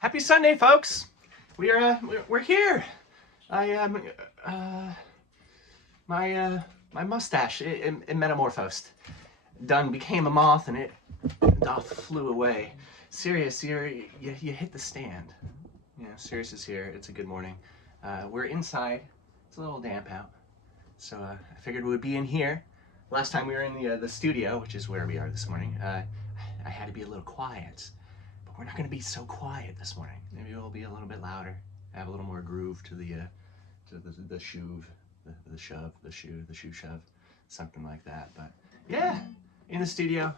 Happy Sunday, folks. We're here. I my mustache it metamorphosed. Done became a moth and it doth flew away. Sirius, you hit the stand. You know, Sirius is here. It's a good morning. We're inside. It's a little damp out, so I figured we would be in here. Last time we were in the studio, which is where we are this morning. I had to be a little quiet. We're not going to be so quiet this morning. Maybe we'll be a little bit louder, have a little more groove to the shoe shove, something like that. But yeah, in the studio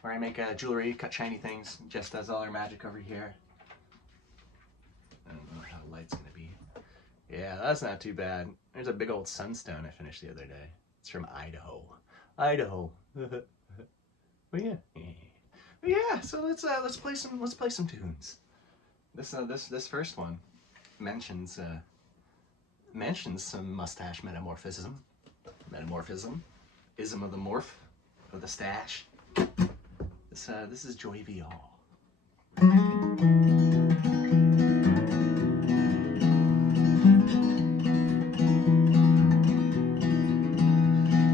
where I make jewelry, cut shiny things. Jess does all her magic over here. I don't know how the light's going to be. Yeah, that's not too bad. There's a big old sunstone I finished the other day. It's from Idaho. But yeah. Yeah, so let's play some tunes. This first one mentions some mustache metamorphism, ism of the morph of the stash. This is jovial.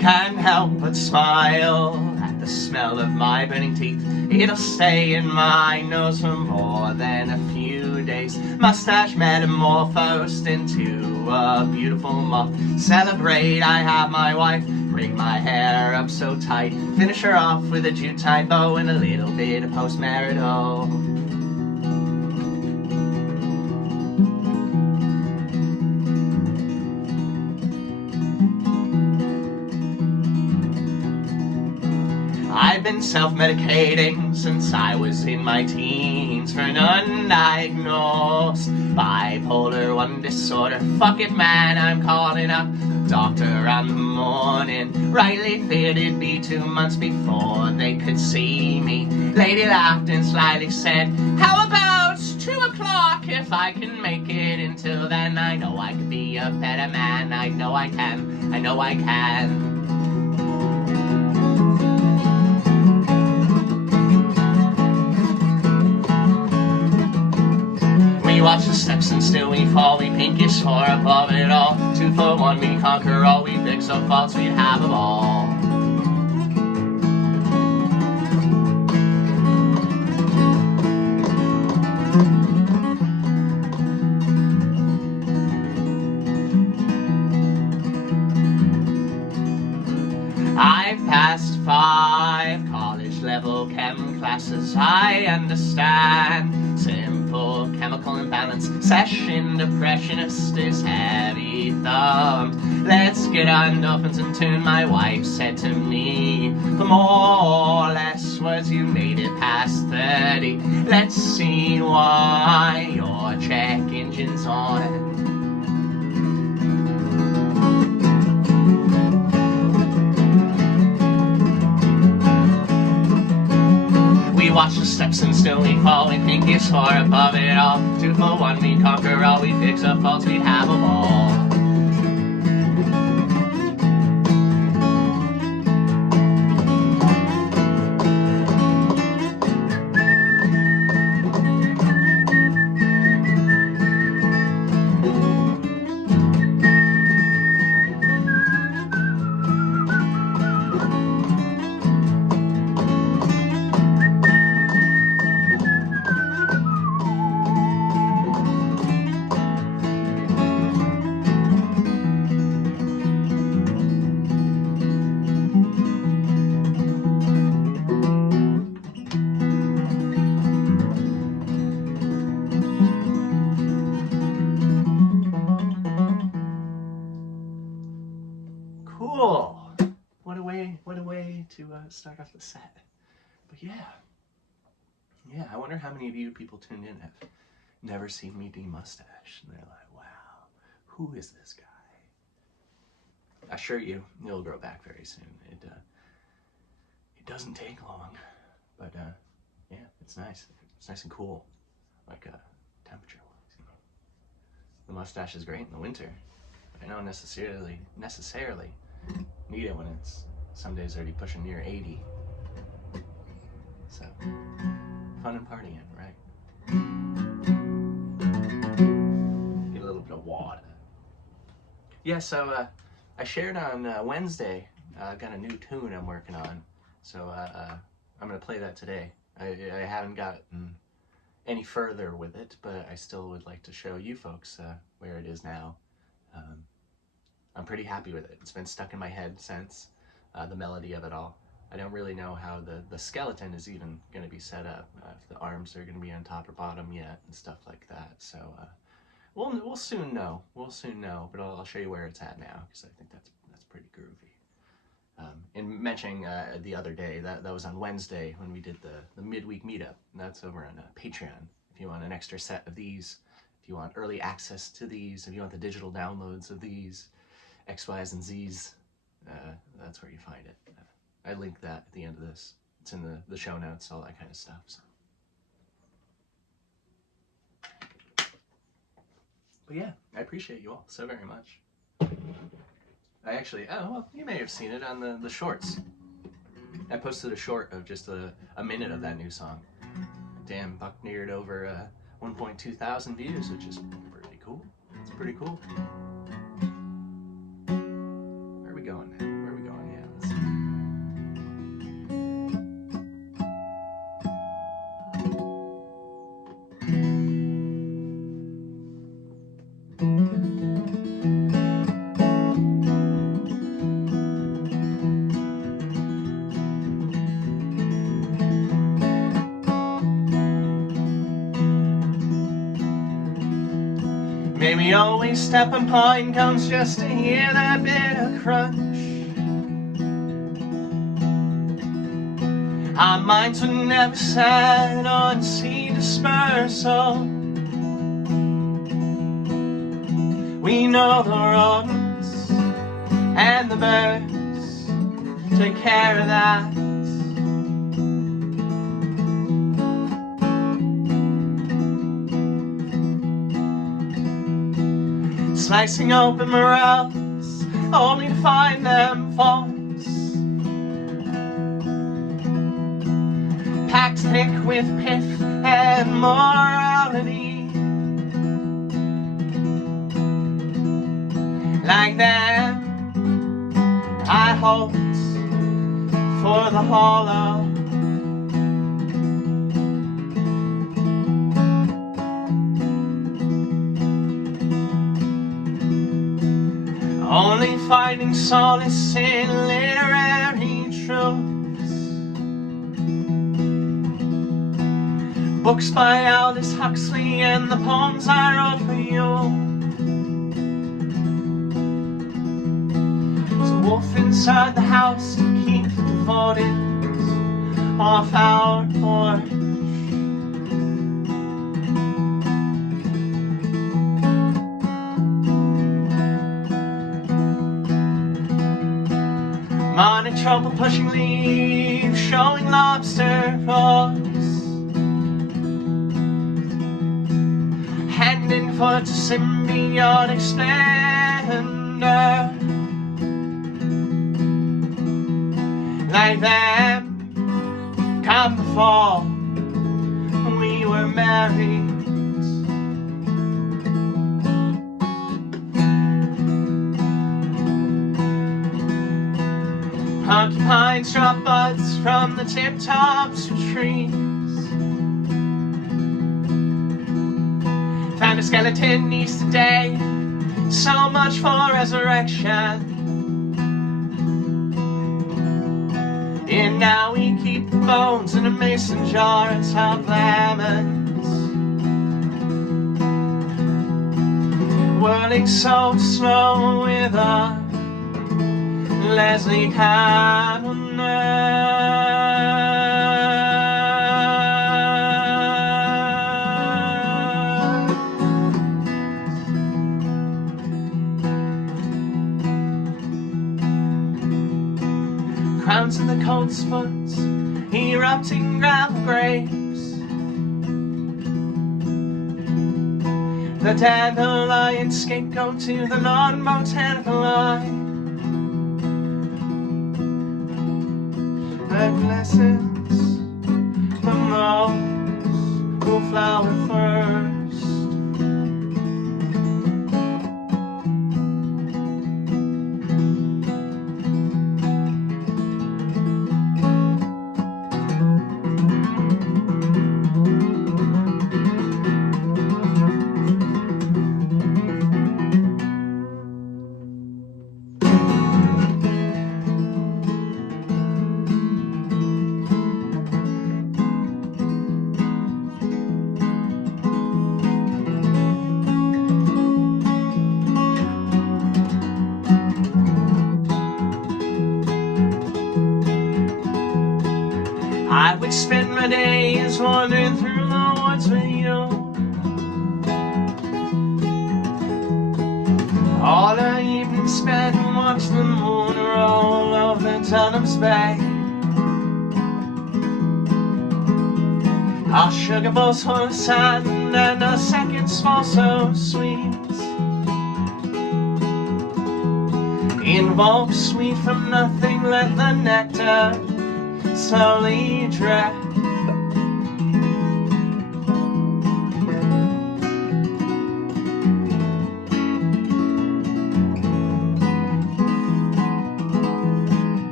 Can't help but smile at the smell of my burning teeth. It'll stay in my nose for more than a few days. Mustache metamorphosed into a beautiful moth. Celebrate, I have my wife. Bring my hair up so tight. Finish her off with a jute-tied bow and a little bit of post-marital. I've been self-medicating since I was in my teens for an undiagnosed bipolar 1 disorder. Fuck it, man, I'm calling up doctor on the morning. Rightly feared it'd be 2 months before they could see me. Lady laughed and slyly said, how about 2 o'clock? If I can make it until then, I know I could be a better man. I know I can, I know I can. We watch the steps and still we fall. We pinkish soar above it all. 2 for 1, we conquer all. We fix our faults, we'd have a ball. I've passed 5 college-level chem classes. I understand simple chemical imbalance. Session depressionist is heavy-thumbed. Let's get on dolphins and tune, my wife said to me. For more or less words, you made it past 30. Let's see why your check engine's on. We watch the steps and still we fall. We think it's far above it all. 2 for 1, we conquer all. We fix our faults, we'd have a ball. Cool. What a way to start off the set. But yeah, I wonder how many of you people tuned in have never seen me de-mustache. And they're like, wow, who is this guy? I assure you, it'll grow back very soon. It doesn't take long, but yeah, it's nice. It's nice and cool, like temperature-wise. You know, the mustache is great in the winter. I don't necessarily need it when it's some days already pushing near 80. So, fun and partying, right? Yeah, so I shared on Wednesday. I've got a new tune I'm working on, so I'm gonna play that today. I haven't gotten any further with it, but I still would like to show you folks where it is now. I'm pretty happy with it. It's been stuck in my head since, the melody of it all. I don't really know how the skeleton is even going to be set up, if the arms are going to be on top or bottom yet, and stuff like that. So we'll soon know. We'll soon know, but I'll show you where it's at now, because I think that's pretty groovy. And mentioning the other day, that was on Wednesday when we did the midweek meetup. And that's over on Patreon. If you want an extra set of these, if you want early access to these, if you want the digital downloads of these, X, Y's, and Z's, that's where you find it. I link that at the end of this. It's in the show notes, all that kind of stuff. So. But yeah, I appreciate you all so very much. I actually, well, you may have seen it on the shorts. I posted a short of just a minute of that new song. Damn, Buck neared over 1.2 thousand views, which is pretty cool. It's pretty cool. Where are we going now? Where are we going? Yeah, let's see. Maybe always step on pine cones just to hear that bit of crunch. Our minds were never set on sea dispersal. We know the rodents and the birds take care of that. Slicing open morels, only to find them false, packed thick with pith and morality. Like them, I hope for the hollow. Only finding solace in literary truths. Books by Aldous Huxley and the poems I wrote for you. There's a wolf inside the house to keep the devoted off our porch. Monotrope pushing leaves, showing lobster claws. Hand and foot to symbiotic splendor. Like them, come before we were married. Porcupines drop buds from the tip tops of trees. Found a skeleton Easter day, so much for resurrection. And now we keep the bones in a mason jar and top lemons. Whirling so slow with a Leslie Cavanaugh. Crowns in the coat's foot, erupting gravel grapes. The dandelion scapegoat to the non-botanical eye. That blesses the moths who flower first. I'd spend my days wandering through the woods with you. All the evening spent watching the moon roll over Dunham's Bay. Our sugar bowls full of sand and our seconds fall so sweet. Invoke sweet from nothing, let the nectar slowly drip.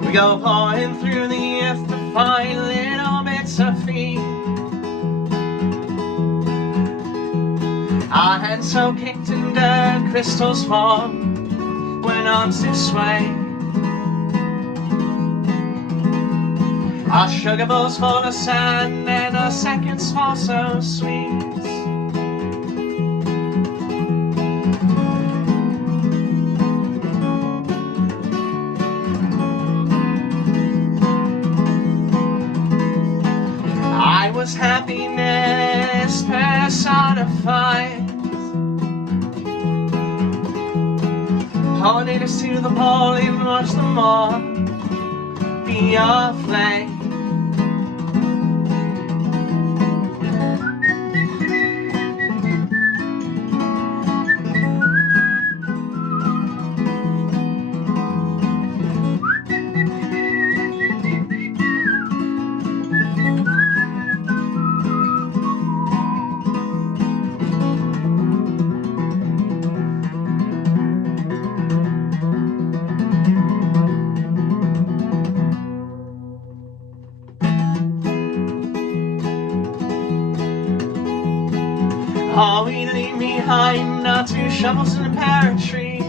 We go pouring through the earth to find little bits of feet. Our hands so kicked in dirt, crystals fall when arms do sway. Our sugar bowls full of sand and our seconds fall so sweet. I was happiness personified, holding us to the pole and watch them all be our flame. All we leave behind are 2 shovels and a pair of trees.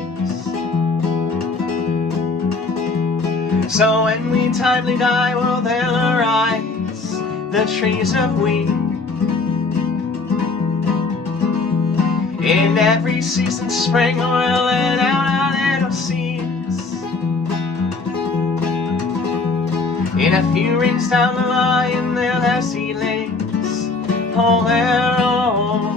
So when we timely die, well, they'll arise, the trees of wheat. In every season, spring, we'll let out our little seeds. In a few rings down the line, they'll have seedlings all their own.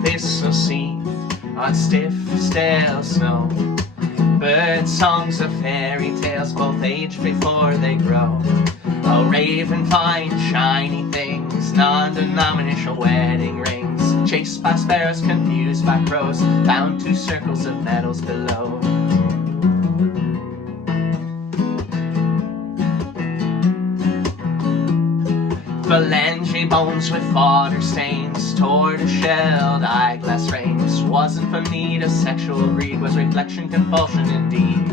Thistle seed on stiff, stale snow. Bird songs of fairy tales, both age before they grow. A raven finds shiny things, non-denominational wedding rings. Chased by sparrows, confused by crows, found 2 circles of metals below. Phalange bones with water stains, tortoise-shelled eyeglass frames. Wasn't for need of sexual greed, was reflection compulsion indeed.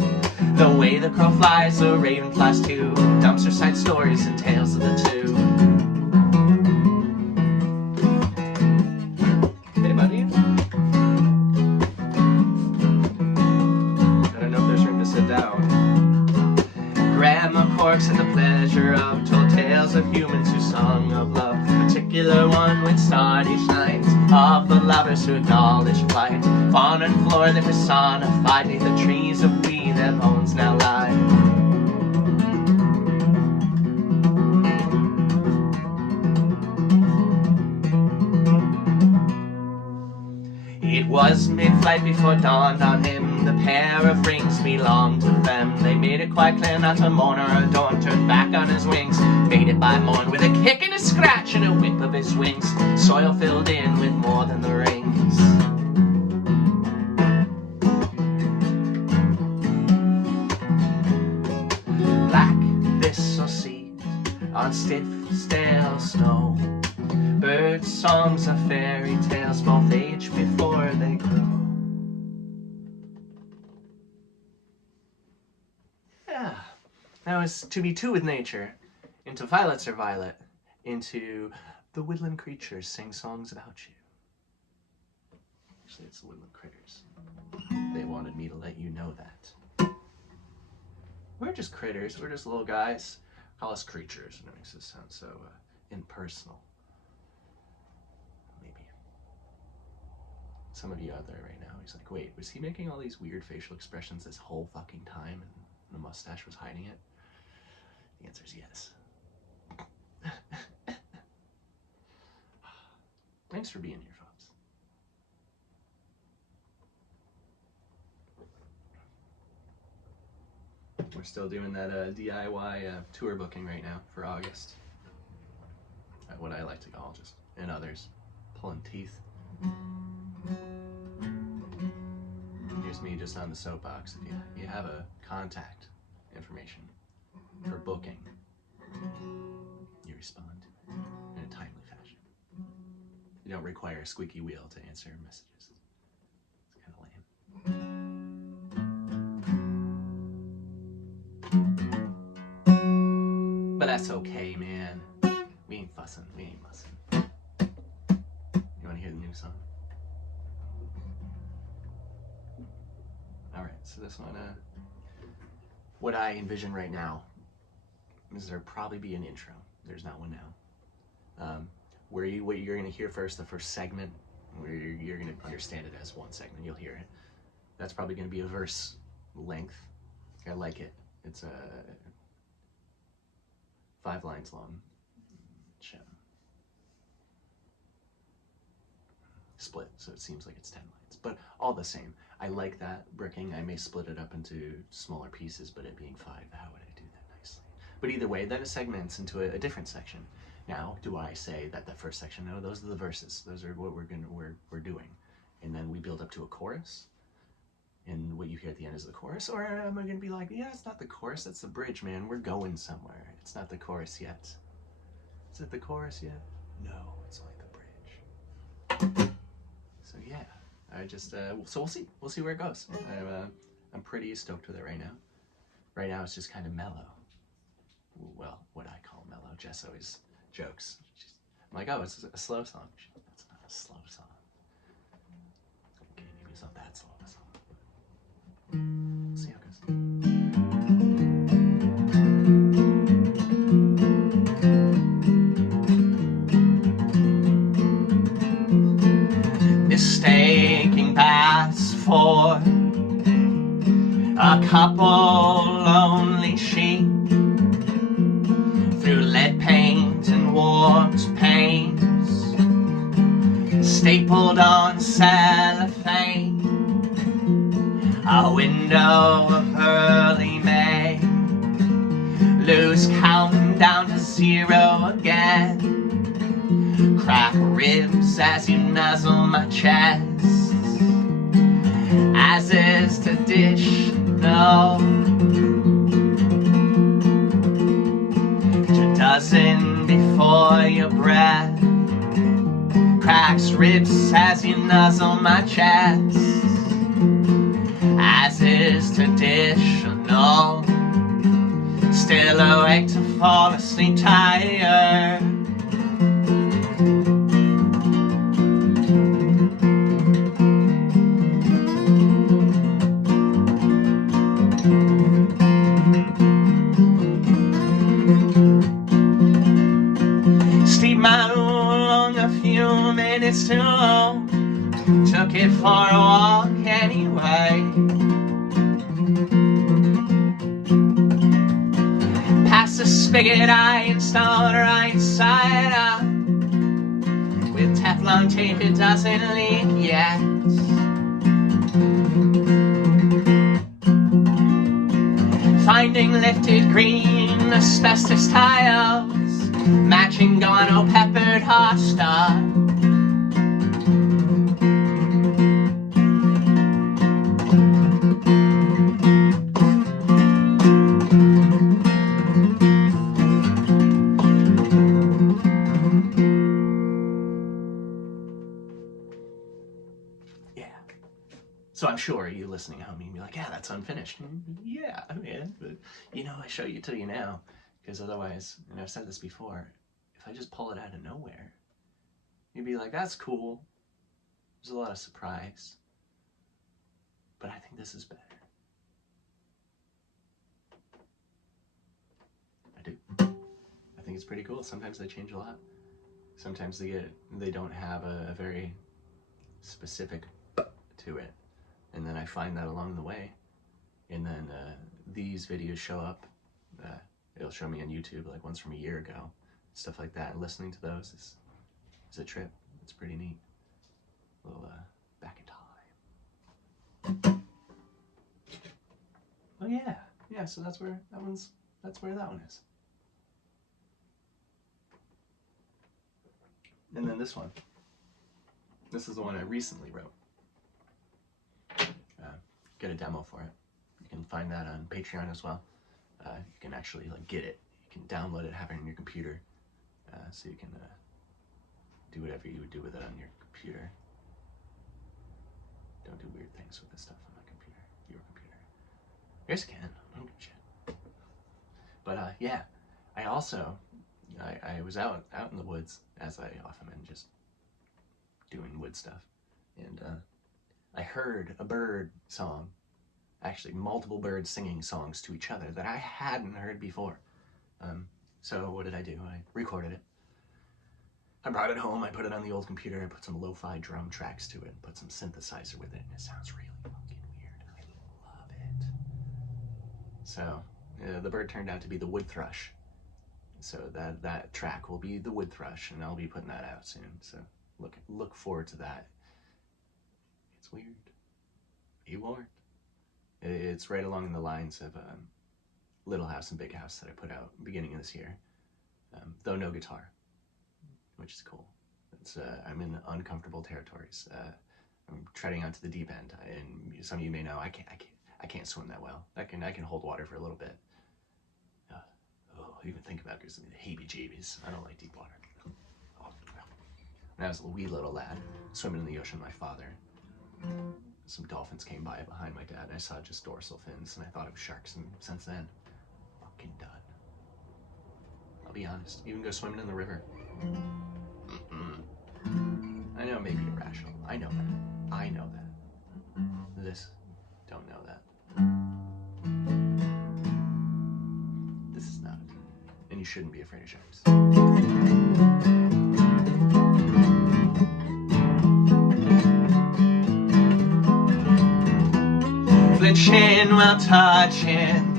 The way the crow flies, the raven flies too. Dumpster side stories and tales of the two. Hey buddy. I don't know if there's room to sit down. Grandma corks had the pleasure of told tales of humans who sung of love. Particular one with starry shines of the lovers who acknowledged plight. Fauna and flora that personified neath the trees of we their bones now lie. It was mid-flight before it dawned on him the pair of rings belonged to them. They made it quite clear not to mourn or adorn, turned back on his wings, mated by morn, with a kick and a scratch and a whip of his wings, soil filled in with more than the rings. on stiff, stale snow. Bird songs are fairy tales, both age before they grow. Yeah, now it's to be two with nature. Into violets are violet, into the woodland creatures sing songs about you. Actually, it's the woodland critters. They wanted me to let you know that. We're just critters, we're just little guys. Call us creatures, and it makes it sound so impersonal. Maybe. Some of you out there right now, he's like, wait, was he making all these weird facial expressions this whole fucking time and the mustache was hiding it? The answer is yes. Thanks for being here, folks. We're still doing that DIY tour booking right now for August. What I like to call just, and others, pulling teeth. Here's me just on the soapbox. If you have a contact information for booking, you respond in a timely fashion. You don't require a squeaky wheel to answer messages. It's kind of lame. But that's okay, man. We ain't fussing. We ain't mussing. You want to hear the new song? All right. So this one, what I envision right now is there'll probably be an intro. There's not one now. What you're going to hear first, the first segment, where you're going to understand it as one segment. You'll hear it. That's probably going to be a verse length. I like it. It's 5 lines long. Split, so it seems like it's 10 lines. But all the same, I like that bricking. I may split it up into smaller pieces, but it being 5, how would I do that nicely? But either way, then it segments into a different section. Now, do I say that the first section? No, those are the verses. Those are what we're doing, and then we build up to a chorus. And what you hear at the end is the chorus, or am I going to be like, yeah, it's not the chorus, that's the bridge, man. We're going somewhere. It's not the chorus yet. Is it the chorus yet? No, it's only the bridge. So yeah, I just so we'll see. We'll see where it goes. I'm pretty stoked with it right now. Right now, it's just kind of mellow. Well, what I call mellow. Jess always jokes. I'm like, oh, it's a slow song. That's not a slow song. Okay, maybe it's not that slow of a song. We'll see how it goes. Mistaking paths for a couple lonely sheep through lead paint and warped panes, stapled on cellophane, a window of early May, lose count down to 0 again. Crack ribs as you nuzzle my chest, as is traditional. A dozen before your breath, cracks ribs as you nuzzle my chest, as is traditional. Still awake to fall asleep tired. It's too long, took it for a walk anyway. Past the spigot I installed right side up, with Teflon tape it doesn't leak yet. Finding lifted green asbestos tiles, matching guano peppered hot stuff. So I'm sure you listening at home, you'd be like, yeah, that's unfinished. Yeah, man, but you know, I show you to you now, because otherwise, and I've said this before, if I just pull it out of nowhere, you'd be like, that's cool. There's a lot of surprise. But I think this is better. I do. I think it's pretty cool. Sometimes they change a lot. Sometimes they don't have a very specific to it. And then I find that along the way. And then these videos show up. It'll show me on YouTube, like ones from a year ago. Stuff like that. And listening to those is a trip. It's pretty neat. A little back in time. Oh yeah. Yeah, so that's where that one is. And then this one. This is the one I recently wrote. Get a demo for it. You can find that on Patreon as well. You can actually like get it. You can download it, have it on your computer, so you can do whatever you would do with it on your computer. Don't do weird things with this stuff on my computer. Your computer. Yes, you can. I don't give a shit. But yeah, I also I was out in the woods, as I often am, just doing wood stuff, and I heard a bird song, actually multiple birds singing songs to each other that I hadn't heard before. So what did I do? I recorded it. I brought it home, I put it on the old computer, I put some lo-fi drum tracks to it, and put some synthesizer with it, and it sounds really fucking weird. I love it. So the bird turned out to be the wood thrush. So that track will be the wood thrush, and I'll be putting that out soon. So look forward to that. It's weird. Be warned. It's right along the lines of Little House and Big House that I put out beginning of this year, though no guitar, which is cool. It's I'm in uncomfortable territories. I'm treading onto the deep end, and some of you may know I can't swim that well. I can hold water for a little bit. Even think about it gives me the heebie-jeebies. I don't like deep water. When I was a wee little lad, swimming in the ocean with my father, some dolphins came by behind my dad, and I saw just dorsal fins, and I thought it was sharks, and since then, fucking done. I'll be honest, even go swimming in the river. I know, maybe irrational. I know that. This, don't know that. This is not. And you shouldn't be afraid of sharks. Flinching while touching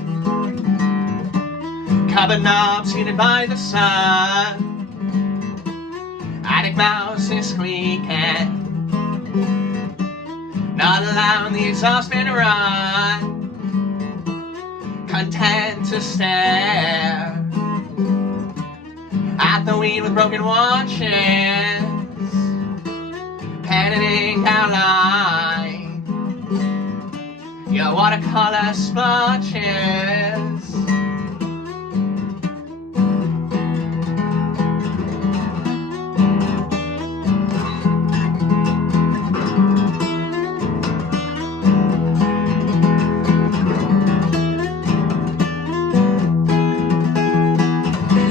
cupboard knobs heated by the sun. Attic mouse is squeaking, not allowing the exhaust fan to run. Content to stare at the weed with broken watches, pen and ink outline your watercolor splotches.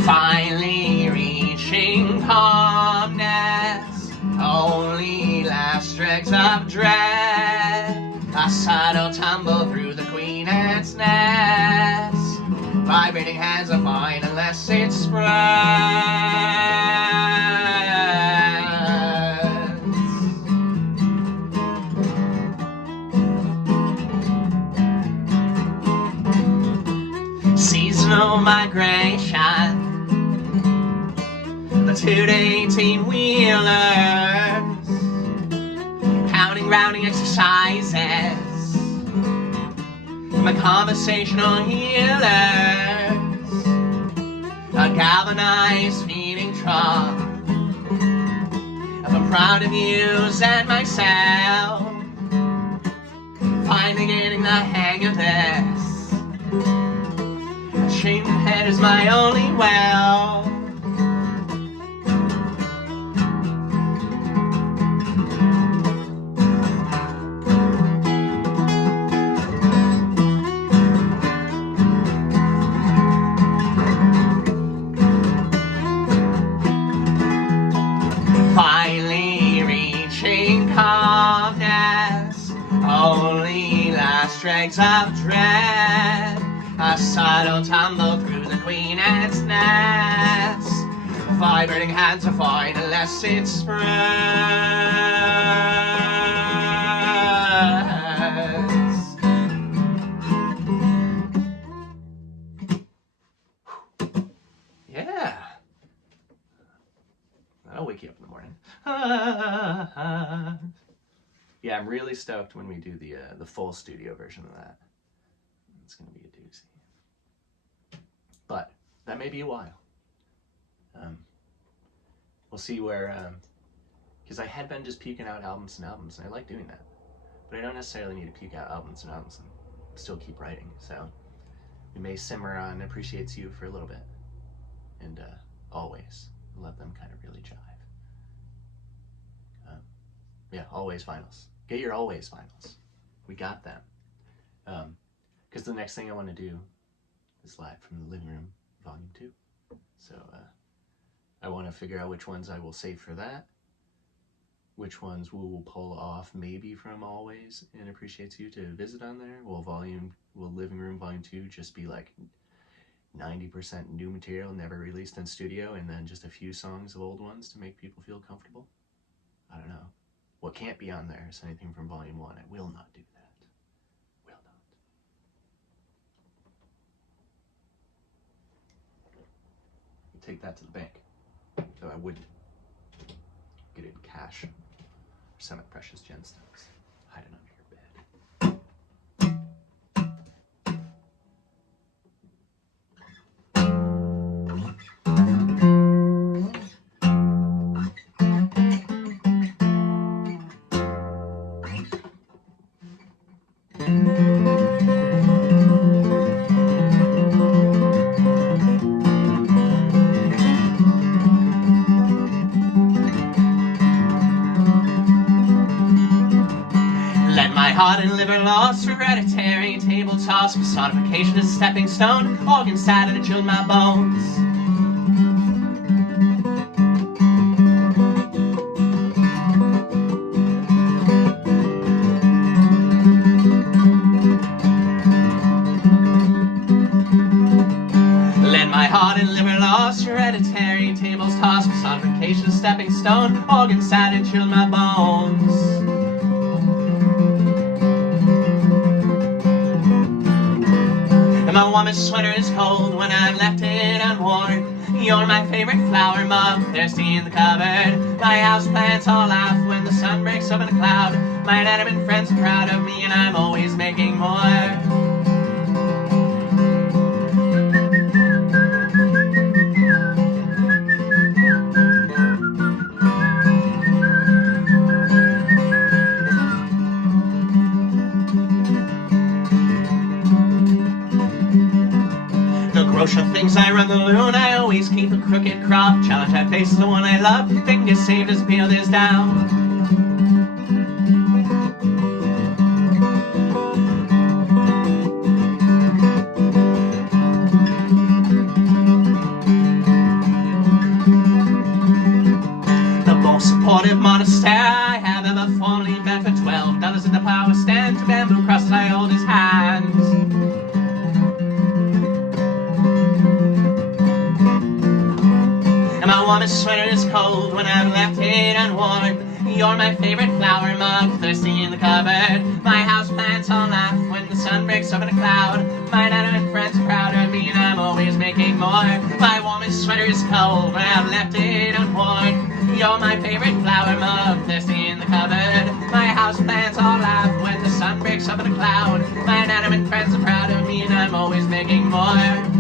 Finally reaching calmness, only last dregs of dread. A subtle tumble through the queen ant's nest. Vibrating hands are fine unless it spreads. Seasonal migration, the 2 to 18 wheelers, counting rounding exercises, my conversational healers, a galvanized feeding trough of a proud of yous and myself, finally getting the hang of this. A shaved head is my only well. legs of dread, a subtle tumble through the queen ant's nest. Vibrating hands are fine unless it spreads. Yeah. That'll wake you up in the morning. Yeah, I'm really stoked when we do the full studio version of that. It's gonna be a doozy. But that may be a while. We'll see where, because I had been just puking out albums and albums, and I like doing that. But I don't necessarily need to puke out albums and albums and still keep writing. So we may simmer on Appreciates You for a little bit. And Always. Let them kind of really jive. Yeah, Always vinyls. Get your Always vinyls. We got them. Because the next thing I want to do is Live from the Living Room, Volume 2. So I want to figure out which ones I will save for that, which ones we will pull off maybe from Always and Appreciates You to visit on there. Will Living Room Volume 2 just be like 90% new material never released in studio, and then just a few songs of old ones to make people feel comfortable? I don't know. What can't be on there is anything from Volume 1. I will not do that. Will not. Take that to the bank. Though I would get it in cash or semi-precious gemstones. Hide it under your bed. Heart and liver lost, hereditary table toss, personification is stepping stone, organ sad and it chilled my bones. Let my heart and liver lost, hereditary tables toss, personification is stepping stone, organ sad and chilled my bones. My warmest sweater is cold when I've left it unworn. You're my favorite flower mug, thirsty in the cupboard. My houseplants all laugh when the sun breaks up in a cloud. My inanimate friends are proud of me and I'm always making more. Things I run the loon, I always keep a crooked crop. Challenge I face the one I love. They can get saved as peel this down. The most supportive monastery I have ever formerly bet for $12 at the power stand. To bamboo crosses I hold his hands. My warmest sweater is cold when I've left it unworn. You're my favorite flower mug, thirsty in the cupboard. My houseplants all laugh when the sun breaks up in a cloud. My inanimate friends are proud of me and I'm always making more. My warmest sweater is cold when I've left it unworn. You're my favorite flower mug, thirsty in the cupboard. My houseplants all laugh when the sun breaks up in a cloud. My inanimate friends are proud of me and I'm always making more.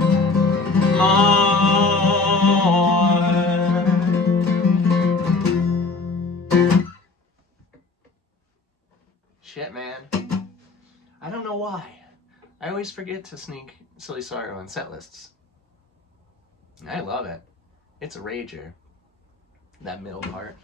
Shit, man. I don't know why. I always forget to sneak Silly Sorrow on set lists. I love it. It's a rager. That middle part.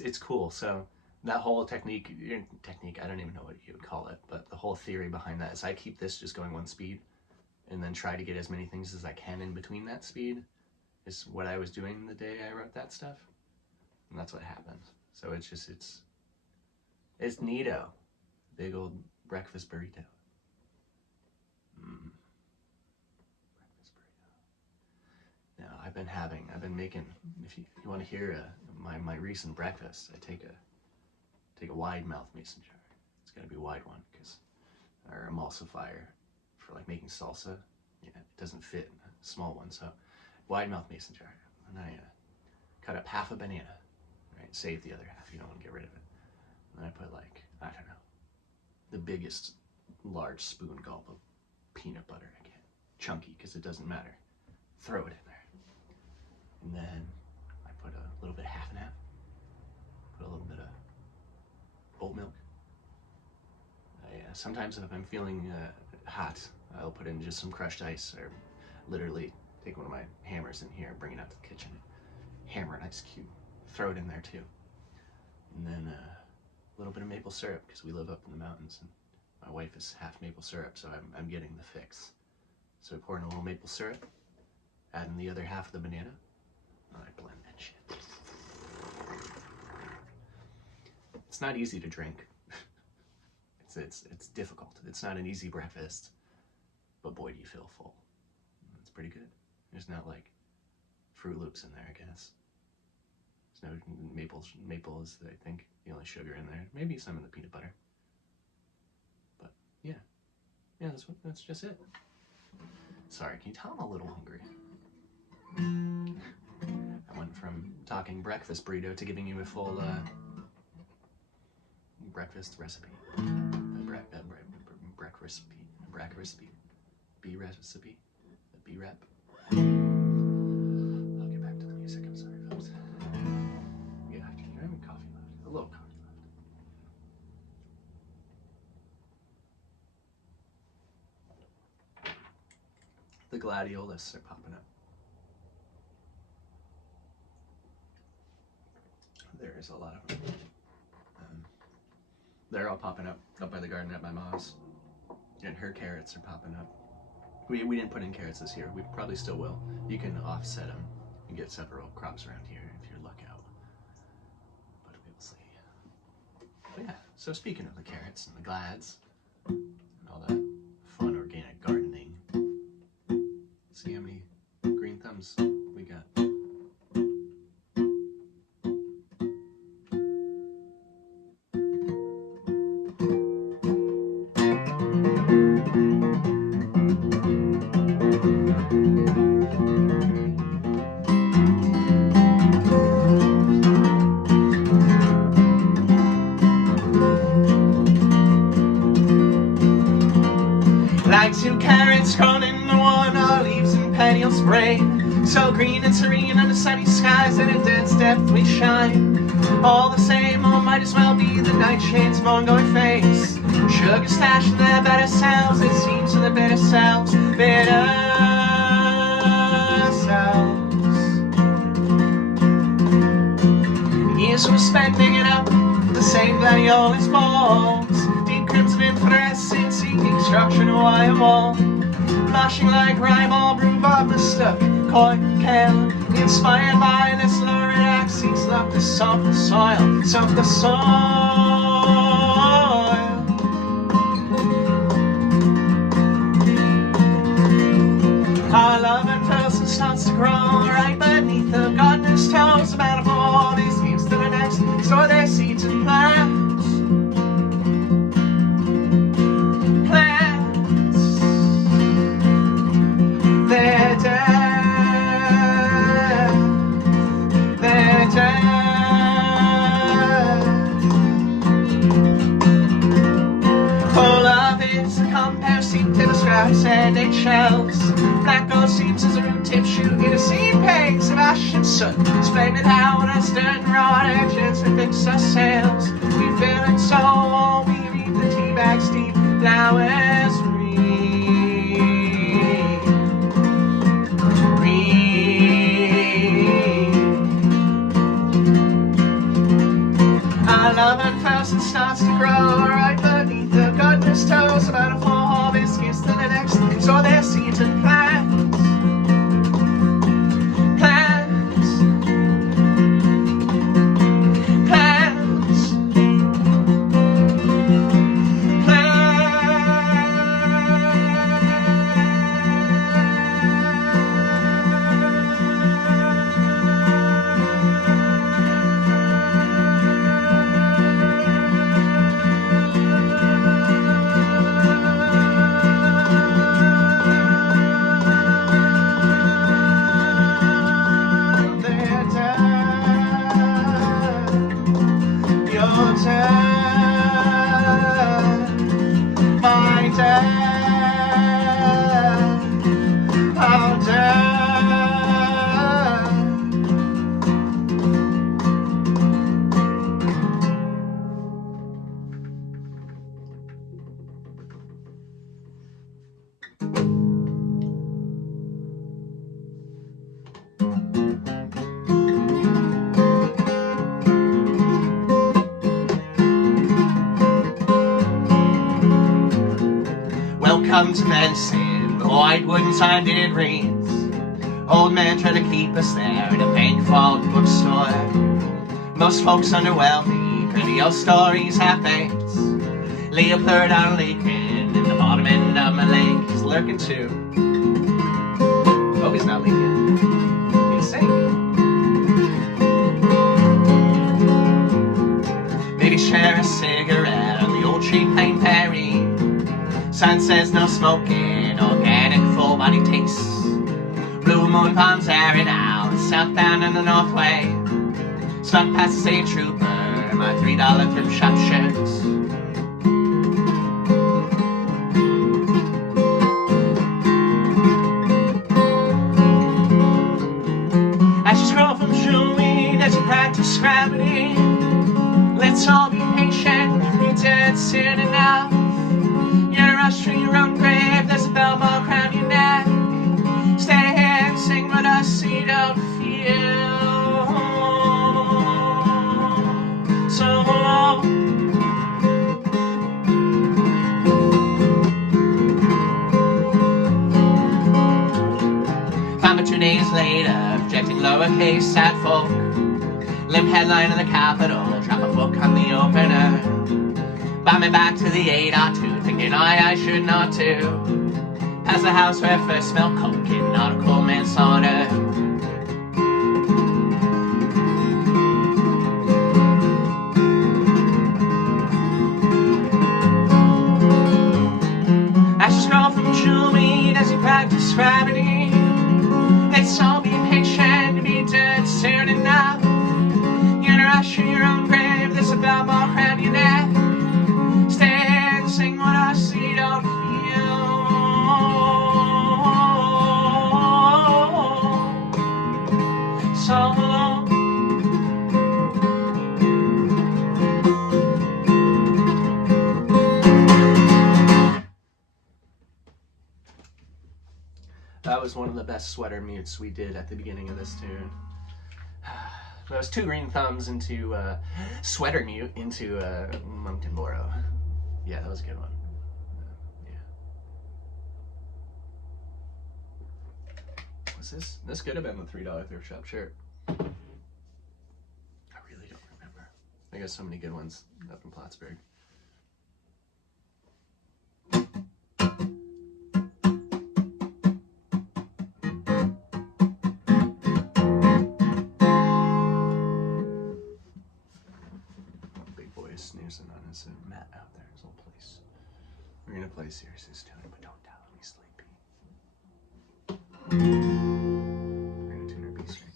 It's cool. So that whole technique, I don't even know what you would call it, but the whole theory behind that is I keep this just going one speed, and then try to get as many things as I can in between that speed is what I was doing the day I wrote that stuff. And that's what happened. So it's just, it's neato. Big old breakfast burrito. Breakfast burrito. Now, I've been making, if you want to hear my recent breakfast, I take a wide mouth mason jar. It's got to be a wide one, because our emulsifier for like making salsa, yeah, it doesn't fit in a small one, so wide mouth mason jar. And I cut up half a banana, right? Save the other half, you don't want to get rid of it. And I put like, I don't know, the biggest large spoon gulp of peanut butter I can. Chunky, because it doesn't matter. Throw it in there. And then I put a little bit of half and half. Put a little bit of oat milk. Sometimes if I'm feeling hot, I'll put in just some crushed ice, or literally take one of my hammers in here and bring it out to the kitchen. Hammer an ice cube. Throw it in there too. And then a little bit of maple syrup, because we live up in the mountains and my wife is half maple syrup, so I'm getting the fix. So I pour in a little maple syrup, add in the other half of the banana, and I blend that shit. It's not easy to drink. It's difficult. It's not an easy breakfast, but boy, do you feel full. It's pretty good. There's not like Fruit Loops in there, I guess. There's no maple is, I think, the only sugar in there. Maybe some in the peanut butter. But yeah, that's just it. Sorry, can you tell I'm a little hungry? I went from talking breakfast burrito to giving you a full breakfast recipe. B-rep. I'll get back to the music, I'm sorry folks. Yeah, you're having coffee left. A little coffee left. The gladiolus are popping up. There's a lot of them. They're all popping up by the garden at my mom's. And her carrots are popping up. We didn't put in carrots this year. We probably still will. You can offset them and get several crops around here if you luck out. But we will see. But yeah, so speaking of the carrots and the glads and all that fun organic gardening, see how many green thumbs we got. Like two carrots grown into one, our leaves and petioles spray, so green and serene under sunny skies, at a dense depth we shine. All the same, all might as well be the nightshades of ongoing face. Sugar stash in their better selves, it seems to the better selves, better selves. Years were spent digging up the same gladiolus balls, deep crimson inflorescence, seeking structure to wire wall, blushing like rhyme, all brew of the stuck coin kale, inspired by this lurid axis, love to soft the soil, soft the soil. Our love and person starts to grow right beneath the gardener's toes, about from all these leaves to the next, store their seeds and plants. They're dead. They're dead. Full of is a compost seed tip scraps and eggshells. Black gold seems as a root tip shoot in a seed pegs of ash and soot. Splendid how on us dirt and raw edges we fix our sails. We fill and sow, we reap the tea bags deep flowers. Our love and person starts to grow right beneath the gardener's toes, about a full harvest gives to the next, so their seeds and my dad, oh dad. Welcome to medicine, the white wooden sign did reads. Old man tried to keep us there in a bank-vault bookstore. Most folks underwhelm me, pretty old stories half-baked. Leopard on leaking, in the bottom end of my lake. He's lurking too. Oh, he's not leaking. He's sinking. Maybe share a cigarette on the old cheap Plain Perry. Sign says no smoking, organic full body tastes. Blue moon palms airing out, southbound and the north way. Stuck past the state trooper, my $3 thrift shop shirts. As you scroll from Julie, as you practice gravity, let's all be patient, you're dead soon enough. You're rushed to your own grave, there's a bell bow around your neck. Stay here and sing with us so you don't feel so alone. Found me 2 days later, projecting lowercase sad folk. Limp headline in the Capitol, drop a book on the opener. Buy me back to the 802, thinking I should not too. Past the house where I first smelled coke in nautical manslaughter. As you scroll from Julie, as you practice gravity, let's all be patient to be dead soon enough. You're in a rush to your own grave, there's a bell bow around your neck. Sing what I see, don't feel so alone. That was one of the best sweater mutes we did at the beginning of this tune. That was 2 green thumbs into sweater mute into monkton boro. Yeah, that was a good one. Yeah. What's this? This could have been the $3 thrift shop shirt. I really don't remember. I got so many good ones up in Plattsburgh. Big boy is snoozing on his mat out there. His old place. We're gonna play Sirius's tune, but don't tell him he's sleepy. We're gonna tune our B string.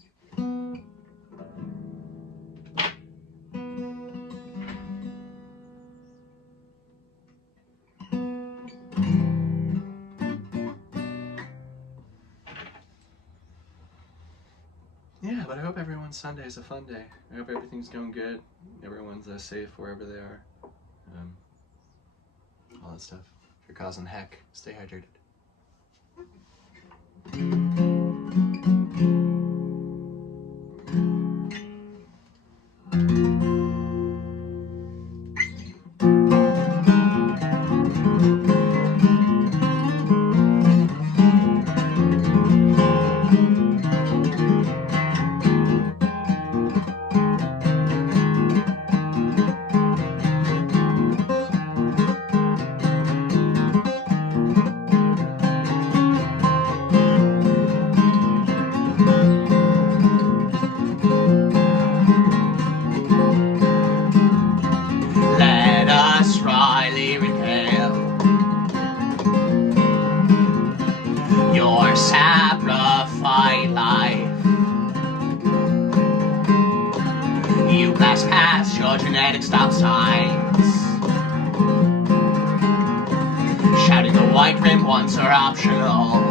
Yeah, but I hope everyone's Sunday is a fun day. I hope everything's going good. Everyone's safe wherever they are. All that stuff. If you're causing heck, stay hydrated. You blast past your genetic stop signs, shouting the white rim ones are optional.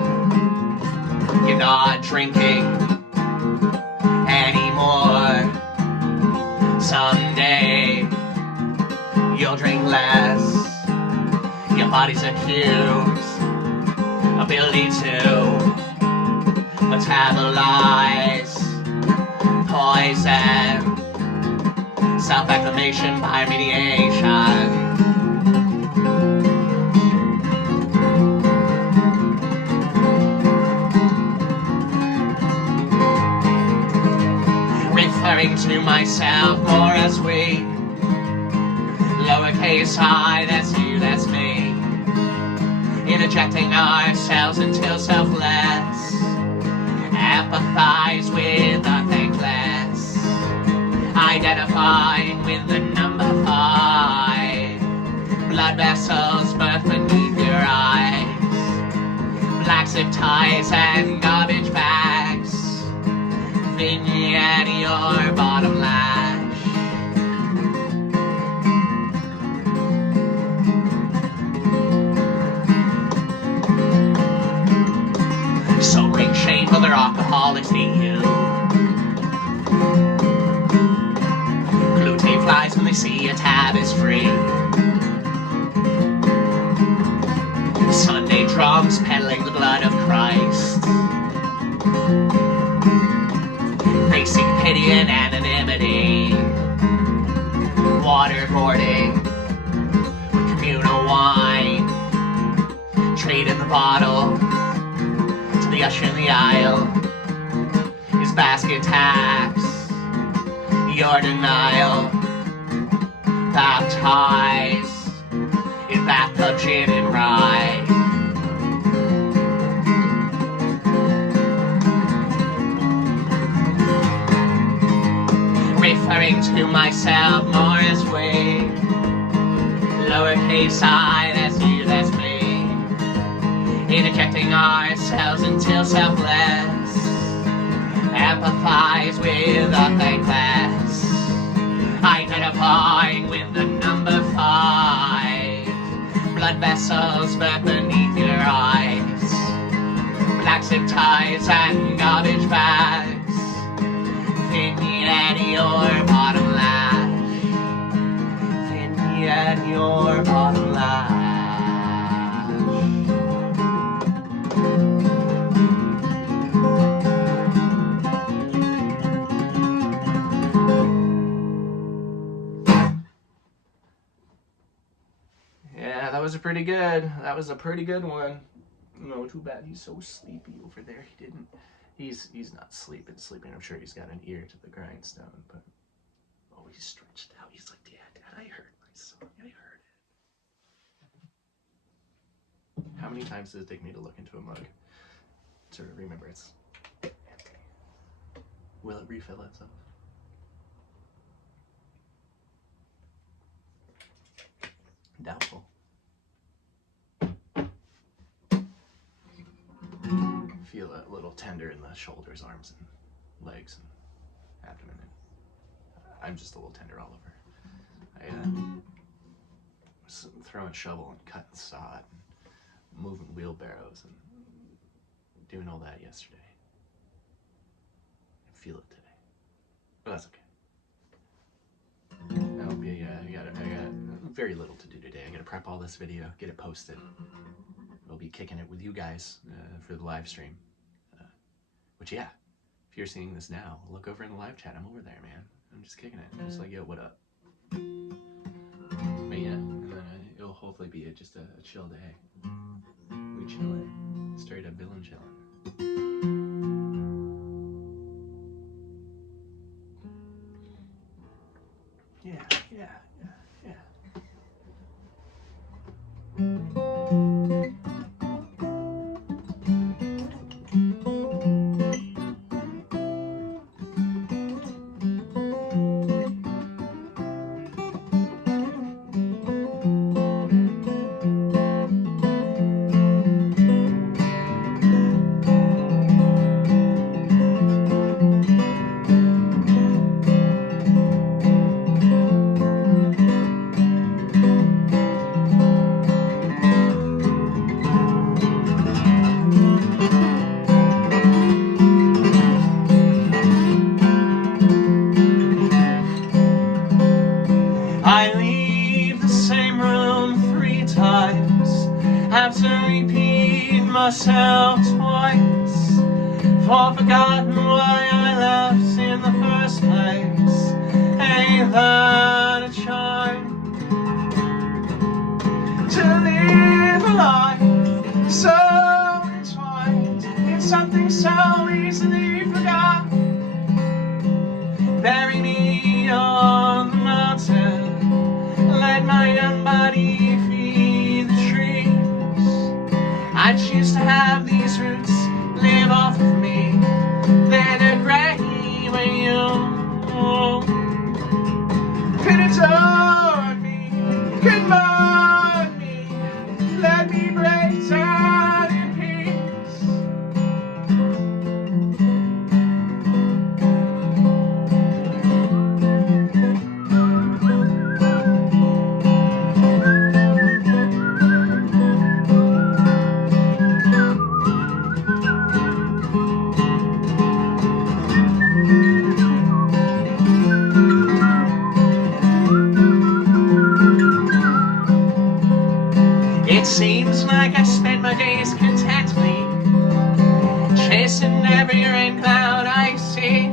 You're not drinking anymore. Someday you'll drink less. Your body's accused ability to metabolize poison, self-acclimation by mediation. Referring to myself more as we, lowercase I, that's you, that's me. Interjecting ourselves until selfless, empathize with the thankless, identifying with the number 5. Blood vessels birth beneath your eyes, black zip ties and garbage bags, vignette your bottom lash. So ring shame other alcoholics to you. Glue tape flies when they see a tab is free. Sunday drums peddling the blood of Christ. They seek pity and anonymity. Waterboarding with communal wine. Trade in the bottle. The usher in the aisle, his basket tax, your denial, baptize in bathtub gin and rye. Referring to myself more as we, lowercase I, that's you, that's me. Interjecting ourselves until selfless, empathize with the thankless, identifying with the number 5. Blood vessels birth beneath your eyes, black zip ties and garbage bags, vignette your bottom lash, vignette your bottom lash. That was a pretty good one. No, too bad he's so sleepy over there. He's not sleeping. I'm sure he's got an ear to the grindstone, but oh, he's stretched out. He's like, Dad, I heard my song. I heard it. How many times does it take me to look into a mug to remember it's empty? Will it refill itself? Doubtful. Feel a little tender in the shoulders, arms, and legs, and abdomen. And I'm just a little tender all over. I was throwing shovel and cutting sod and moving wheelbarrows and doing all that yesterday. I feel it today, but that's okay. That'll be, I got very little to do today. I gotta prep all this video, get it posted. I'll be kicking it with you guys for the live stream. Which, yeah, if you're seeing this now, look over in the live chat. I'm over there, man. I'm just kicking it. I'm just like, yo, what up? But yeah, and then it'll hopefully be just a chill day. We chillin'. Straight up villain chillin'. Yeah. myself twice for forgotten why I left in the first place. Ain't that a charm? To live a life so entwined in something so easily forgot. Bury me on the mountain, let my young body feed the trees. I choose to have these roots live off of me. They're the gray when you could adore me, could mourn me, let me break down in peace. It seems like I spend my days contently, chasing every rain cloud I see,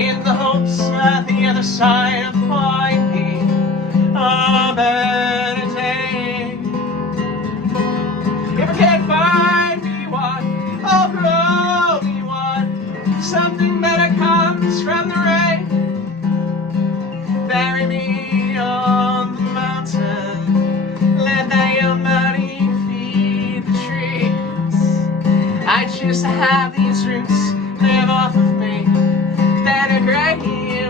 in the hopes that the other side will find me a better day. If I can't find me one, I'll grow me one. Something better comes from the rain. Bury me on the mountain, let that young body feed the trees. I choose to have these roots live off of me. That are great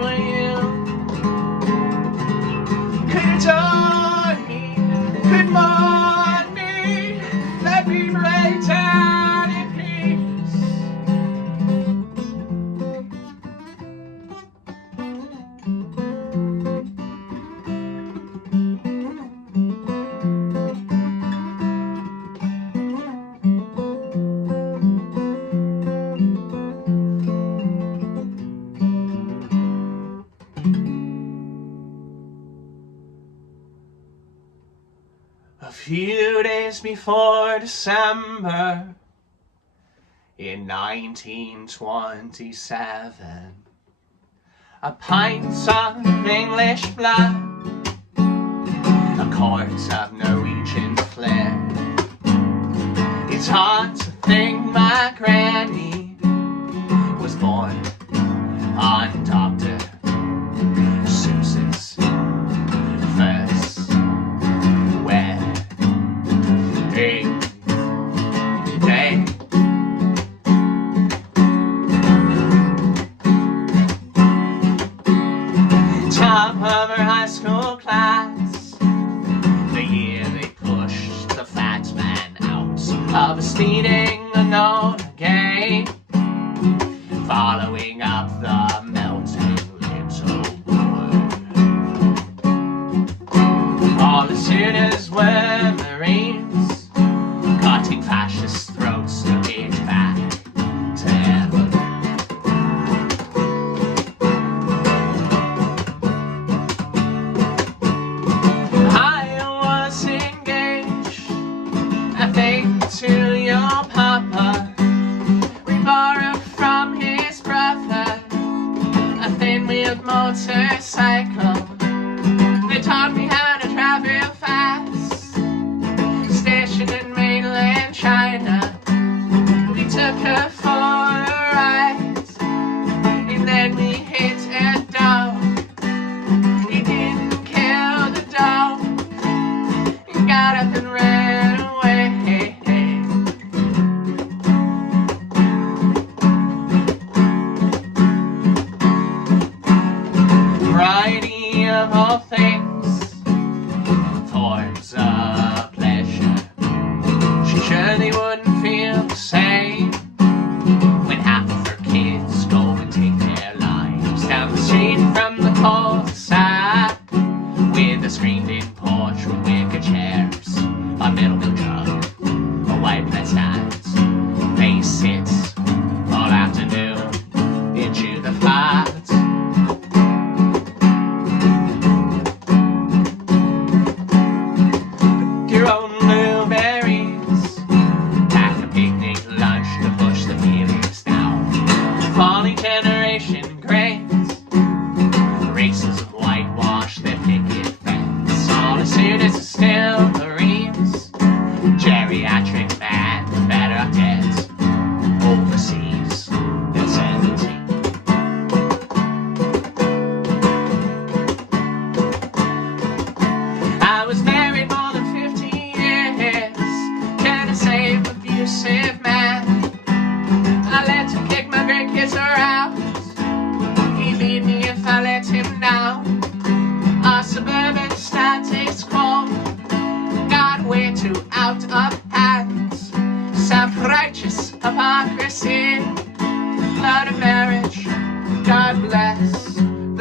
when you could adore me, could mourn me, let me break down in peace. A few days before December in 1927, a pint of English blood, a quart of Norwegian flair. It's hard to think my granny was born on Dr. Seuss's first wedding day. Top of her high school class, the year they pushed the fat man out of a speeding unknown game, following up the melting little boy. All the suitors were Marines, cutting fascist throats to reach back to heaven. I was engaged, I think, to your papa. We borrowed from his brother a thin-wheeled motorcycle. They taught me how to travel fast, stationed in mainland China. We took her for a ride, and then we hit a dog. We didn't kill the dog, and got up and ran away. Variety of all things towards a pleasure. She surely wouldn't feel the same when half of her kids go and take their lives down the street from the cul-de-sac, with a screened-in porch with wicker chairs, a metal milk jug, a white press stand. They sit all afternoon into the flats. Your own blueberries, pack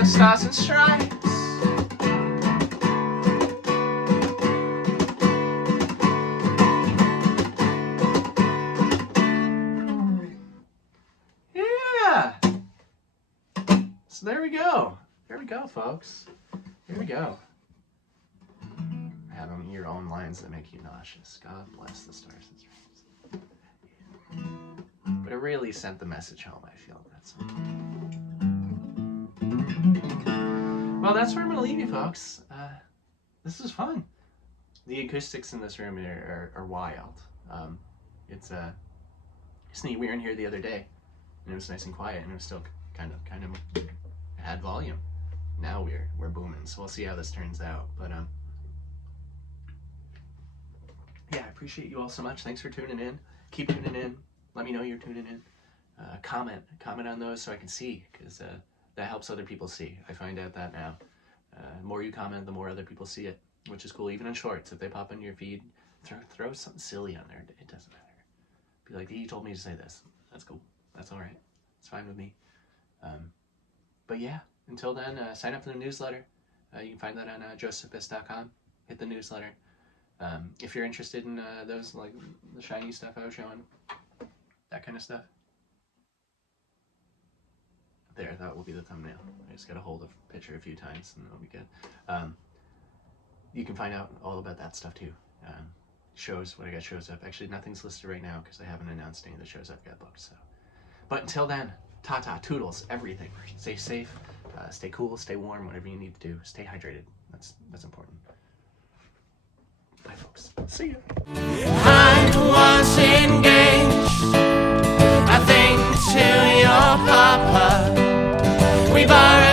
stars and stripes. Yeah. So there we go. There we go, folks. Here we go. Have them your own lines that make you nauseous. God bless the stars and stripes. But it really sent the message home, I feel. That's well, that's where I'm going to leave you, folks. This is fun. The acoustics in this room are wild. It's neat. We were in here the other day, and it was nice and quiet, and it was still kind of had volume. Now we're booming, so we'll see how this turns out. But yeah, I appreciate you all so much. Thanks for tuning in. Keep tuning in. Let me know you're tuning in. Comment on those so I can see, because that helps other people see. I find out that now. The more you comment, the more other people see it, which is cool. Even in shorts, if they pop into your feed, throw something silly on there. It doesn't matter. Be like, he told me to say this. That's cool. That's all right. It's fine with me. But yeah, until then, sign up for the newsletter. You can find that on josephbis.com. Hit the newsletter. If you're interested in those, like the shiny stuff I was showing, that kind of stuff. There, that will be the thumbnail. I just got to hold a picture a few times and it'll be good. You can find out all about that stuff too. Shows, when I got shows up. Actually, nothing's listed right now because I haven't announced any of the shows I've got booked. So, but until then, ta-ta, toodles, everything. Stay safe, stay cool, stay warm, whatever you need to do. Stay hydrated. That's important. Bye, folks. See ya. I was engaged, I think, to your papa. We borrowed